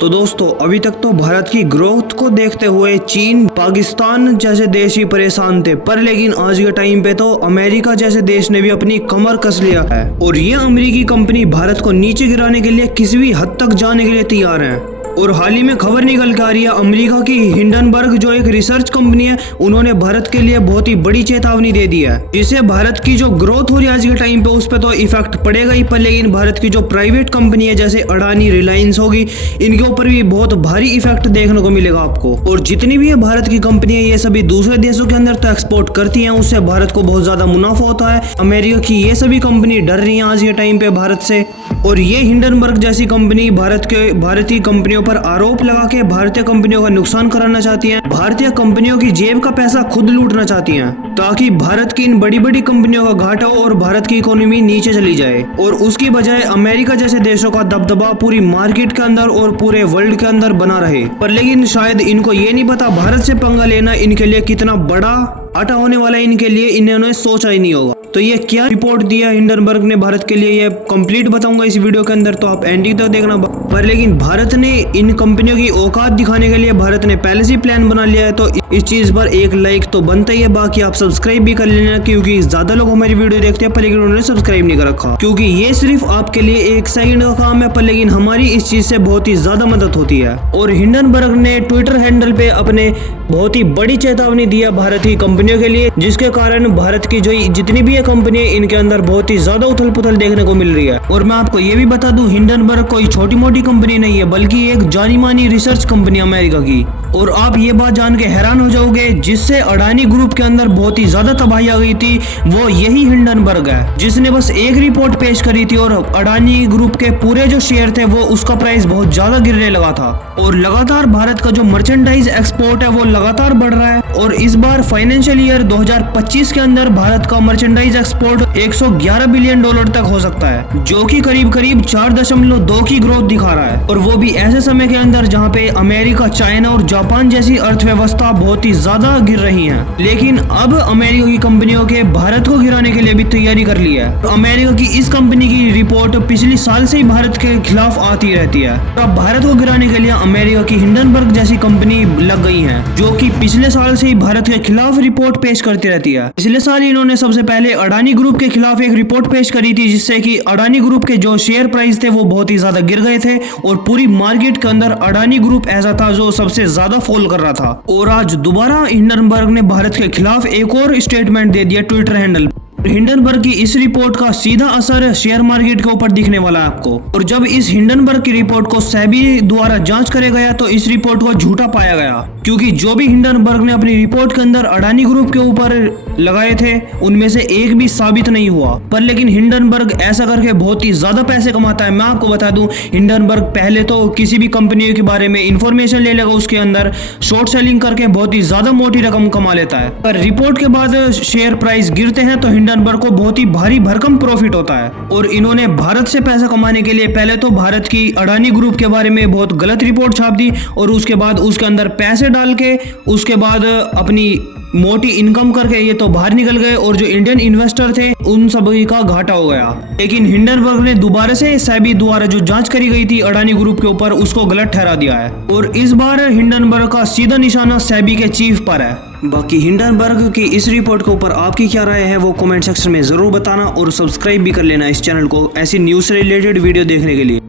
तो दोस्तों अभी तक तो भारत की ग्रोथ को देखते हुए चीन, पाकिस्तान जैसे देश ही परेशान थे, पर लेकिन आज के टाइम पे तो अमेरिका जैसे देश ने भी अपनी कमर कस लिया है और ये अमेरिकी कंपनी भारत को नीचे गिराने के लिए किसी भी हद तक जाने के लिए तैयार है। और हाल ही में खबर निकल के आ रही है, अमेरिका की हिंडनबर्ग जो एक रिसर्च कंपनी है, उन्होंने भारत के लिए बहुत ही बड़ी चेतावनी दे दी है, जिससे भारत की जो ग्रोथ हो रही है आज के टाइम पे उस पर तो इफेक्ट पड़ेगा ही, पर लेकिन भारत की जो प्राइवेट कंपनी है जैसे अडानी, रिलायंस होगी, इनके ऊपर भी बहुत भारी इफेक्ट देखने को मिलेगा आपको। और जितनी भी है भारत की कंपनी है, ये सभी दूसरे देशों के अंदर तो एक्सपोर्ट करती है, उससे भारत को बहुत ज्यादा मुनाफा होता है। अमेरिका की ये सभी कंपनी डर रही है आज के टाइम पे भारत से, और ये हिंडनबर्ग जैसी कंपनी भारतीय कंपनियों पर आरोप लगा के भारतीय कंपनियों का नुकसान कराना चाहती हैं, भारतीय कंपनियों की जेब का पैसा खुद लूटना चाहती हैं, ताकि भारत की इन बड़ी बड़ी कंपनियों का घाटा हो और भारत की इकोनॉमी नीचे चली जाए, और उसकी बजाय अमेरिका जैसे देशों का दबदबा पूरी मार्केट के अंदर और पूरे वर्ल्ड के अंदर बना रहे। पर लेकिन शायद इनको ये नहीं पता भारत से पंगा लेना इनके लिए कितना बड़ा आटा होने वाला है, इनके लिए इन्होंने सोचा ही नहीं होगा। तो ये क्या रिपोर्ट दिया हिंडनबर्ग ने भारत के लिए, ये कंप्लीट बताऊंगा इस वीडियो के अंदर, तो आप एंडिंग तक देखना। पर लेकिन भारत ने इन कंपनियों की औकात दिखाने के लिए भारत ने पहले से प्लान बना लिया है, तो इस चीज पर एक लाइक तो बनता ही है। बाकी आप सब्सक्राइब भी कर लेना, क्योंकि ज्यादा लोग हमारी वीडियो देखते हैं पर लेकिन उन्होंने सब्सक्राइब नहीं कर रखा, क्योंकि ये सिर्फ आपके लिए 1 सेकंड का काम है, पर लेकिन हमारी इस चीज से बहुत ही ज्यादा मदद होती है। और हिंडनबर्ग ने ट्विटर हैंडल पे अपने बहुत ही बड़ी चेतावनी दिया भारतीय कंपनियों के लिए, जिसके कारण भारत की जो जितनी भी कंपनी है इनके अंदर बहुत ही ज्यादा उथल पुथल देखने को मिल रही है। और मैं आपको ये भी बता दूं, हिंडनबर्ग कोई छोटी मोटी कंपनी नहीं है, बल्कि एक जानी मानी रिसर्च कंपनी अमेरिका की। और आप ये बात जान के हैरान हो जाओगे, जिससे अडानी ग्रुप के अंदर बहुत ही ज्यादा तबाही आ गई थी, वो यही हिंडनबर्ग है, जिसने बस एक रिपोर्ट पेश करी थी और अडानी ग्रुप के पूरे जो शेयर थे वो उसका प्राइस बहुत ज्यादा गिरने लगा था। और लगातार भारत का जो मर्चेंडाइज एक्सपोर्ट है वो लगातार बढ़ रहा है, और इस बार फाइनेंशियल ईयर 2025 के अंदर भारत का मर्चेंडाइज एक्सपोर्ट 111 बिलियन डॉलर तक हो सकता है, जो कि करीब 4.2 की ग्रोथ दिखा रहा है। और वो भी ऐसे समय के अंदर जहाँ पे अमेरिका, चाइना और जापान जैसी अर्थव्यवस्था बहुत ही ज्यादा गिर रही है। लेकिन अब अमेरिका की कंपनियों के भारत को गिराने के लिए भी तैयारी कर ली है। अमेरिका की इस कंपनी की रिपोर्ट पिछले साल से ही भारत के खिलाफ आती रहती है, और अब भारत को गिराने के लिए अमेरिका की हिंडनबर्ग जैसी कंपनी लग गई है, जो कि पिछले साल से ही भारत के खिलाफ रिपोर्ट पेश करती रहती है। पिछले साल इन्होंने सबसे पहले अडानी ग्रुप के खिलाफ एक रिपोर्ट पेश करी थी, जिससे कि अडानी ग्रुप के जो शेयर प्राइस थे वो बहुत ही ज्यादा गिर गए थे, और पूरी मार्केट के अंदर अडानी ग्रुप ऐसा था जो सबसे ज्यादा फॉल कर रहा था। और आज दोबारा हिंडनबर्ग ने भारत के खिलाफ एक और स्टेटमेंट दे दिया ट्विटर हैंडल। हिंडनबर्ग की इस रिपोर्ट का सीधा असर शेयर मार्केट के ऊपर दिखने वाला है आपको। और जब इस हिंडनबर्ग की रिपोर्ट को सेबी द्वारा जांच करे गया तो इस रिपोर्ट को झूठा पाया गया, क्योंकि जो भी हिंडनबर्ग ने अपनी रिपोर्ट के अंदर अडानी ग्रुप के ऊपर लगाए थे उनमें से एक भी साबित नहीं हुआ। पर लेकिन हिंडनबर्ग ऐसा करके बहुत ही ज्यादा पैसे कमाता है। मैं आपको बता दूं, हिंडनबर्ग पहले तो किसी भी कंपनी के बारे में इंफॉर्मेशन ले लेगा, उसके अंदर शॉर्ट सेलिंग करके बहुत ही ज्यादा मोटी रकम कमा लेता है। पर रिपोर्ट के बाद शेयर प्राइस गिरते हैं तो हिंडनबर्ग को बहुत ही भारी भरकम प्रॉफिट होता है। और इन्होंने भारत से पैसा कमाने के लिए पहले तो भारत की अडानी ग्रुप के बारे में बहुत गलत रिपोर्ट छाप दी, और उसके बाद उसके अंदर पैसे डाल के उसके बाद अपनी मोटी इनकम करके ये तो बाहर निकल गए, और जो इंडियन इन्वेस्टर थे उन सभी का घाटा हो गया। लेकिन हिंडनबर्ग ने दोबारा से सेबी द्वारा जो जांच करी गई थी अडानी ग्रुप के ऊपर उसको गलत ठहरा दिया है, और इस बार हिंडनबर्ग का सीधा निशाना सेबी के चीफ पर है। बाकी हिंडनबर्ग की इस रिपोर्ट के ऊपर आपकी क्या राय है वो कमेंट सेक्शन में जरूर बताना, और सब्सक्राइब भी कर लेना इस चैनल को ऐसी न्यूज से रिलेटेड वीडियो देखने के लिए।